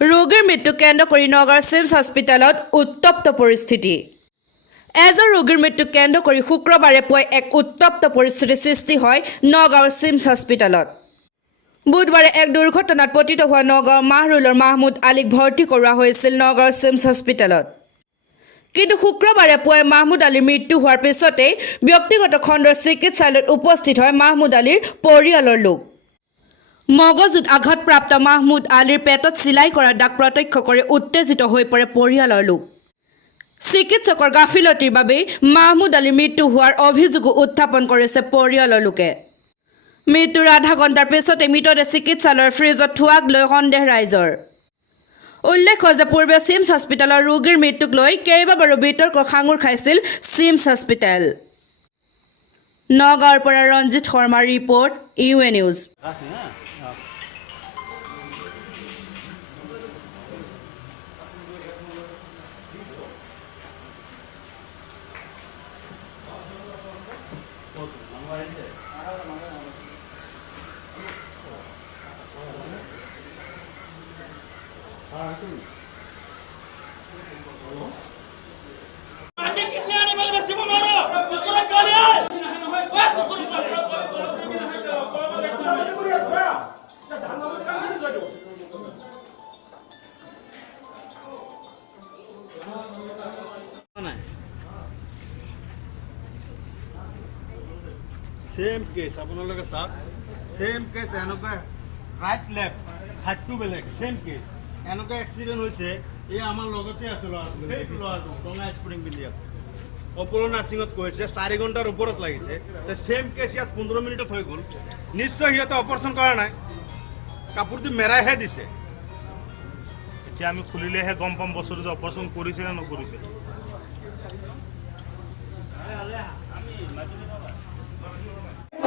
ৰোগীৰ মৃত্যু কেন্দ্ৰ কৰি নগাঁৱৰ চিমছ হস্পিটেলত উত্তপ্ত পৰিস্থিতি। এজন ৰোগীৰ মৃত্যু কেন্দ্ৰ কৰি শুক্ৰবাৰে পুৱাই এক উত্তপ্ত পৰিস্থিতিৰ সৃষ্টি হয় নগাঁৱৰ চিমছ হস্পিটেলত। বুধবাৰে এক দুৰ্ঘটনাত পতিত হোৱা নগাঁৱৰ মাহৰুলৰ মাহমুদ আলীক ভৰ্তি কৰোৱা হৈছিল নগাঁৱৰ চিমছ হস্পিটেলত। কিন্তু শুক্ৰবাৰে পুৱাই মাহমুদ আলীৰ মৃত্যু হোৱাৰ পিছতেই ব্যক্তিগত খণ্ডৰ চিকিৎসালয়ত উপস্থিত হয় মাহমুদ আলীৰ পৰিয়ালৰ লোক। মগজুত আঘাতপ্ৰাপ্ত মাহমুদ আলীৰ পেটত চিলাই কৰা দাগ প্ৰত্যক্ষ কৰি উত্তেজিত হৈ পৰে পৰিয়ালৰ লোক। চিকিৎসকৰ গাফিলতিৰ বাবেই মাহমুদ আলীৰ মৃত্যু হোৱাৰ অভিযোগো উত্থাপন কৰিছে পৰিয়ালৰ লোকে। মৃত্যুৰ আধা ঘণ্টাৰ পিছতে মৃতদেহ চিকিৎসালয়ৰ ফ্ৰিজত থোৱাক লৈ সন্দেহ ৰাইজৰ। উল্লেখ্য যে পূৰ্বে চিমছ হস্পিটেলৰ ৰোগীৰ মৃত্যুক লৈ কেইবাবাৰো বিতৰ্কৰ সাঙুৰ খাইছিল চিমছ হস্পিটেল। নগাঁৱৰ পৰা ৰঞ্জিত শৰ্মাৰ ৰিপৰ্ট ইউএ নিউজ। कितने आने वाले बच्चे को मारो कुकुर काले ओए कुकुर सेम केस আপোনালোকে সাথ सेम केस এনেকা রাইট লেফট সাইড টু বেলেগ सेम केस এনেকা এক্সিডেন্ট হৈছে এই আমাৰ লগতে আছিল সেইটো লৰাটো টঙা স্প্ৰিং বিলি আছে অপল নাৰ্সিংত কৈছে 4 ঘণ্টাৰ ওপৰত লাগিছে তে सेम কেস ইয়াত 15 মিনিটত হৈ গল নিশ্চয় হিয়তে অপাৰেশন কৰা নাই কাপোৰটো মেৰাইহে দিছে এতিয়া আমি খুলিলেহে গম পাম বছৰটো যে অপাৰেশন কৰিছে না নকৰিছে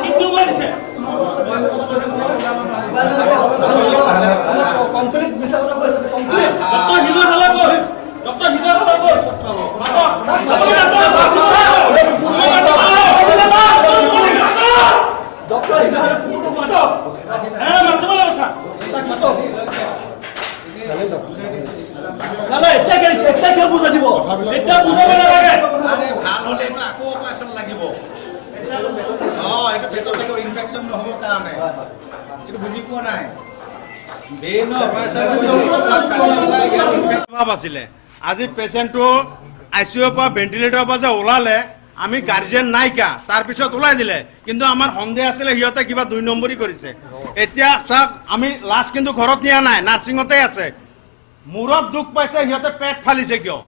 कितने मारिছে কমপ্লিট মিছা কথা কৈছে কমপ্লিট ডক্টৰ হিদৰ হলা গল ডক্টৰ হিদৰ হলা গল ডক্টৰ হিদৰ ফটো মাতো হ্যাঁ মারতে বলা বসা না এটা কে বুঝা দিব এটা বুঝাব নালাগে মানে ভাল হলে তো আকো অপারেশন লাগিব এটা পেটৰ থেকে ইনফেকশন নহব কাৰণে সেইটো বুজি পোৱা নাই বেন অপাৰেশন ভাব আছিল আজি পেশেন্টটো আইসিইউৰ পৰা ভেন্টিলেটৰৰ পৰা যে ওলালে আমি গাৰ্জিয়ান নাইকা তাৰ পিছত ওলাই দিলে কিন্তু আমাৰ সন্দেহ আছিল হিয়তে কিবা 2 নম্বৰী কৰিছে এতিয়া সব আমি লাশ কিন্তু ঘৰত নিয়া নাই নাৰ্সিংতে আছে মূৰত দুখ পাইছে হিয়তে পেট ফালিছে কিয়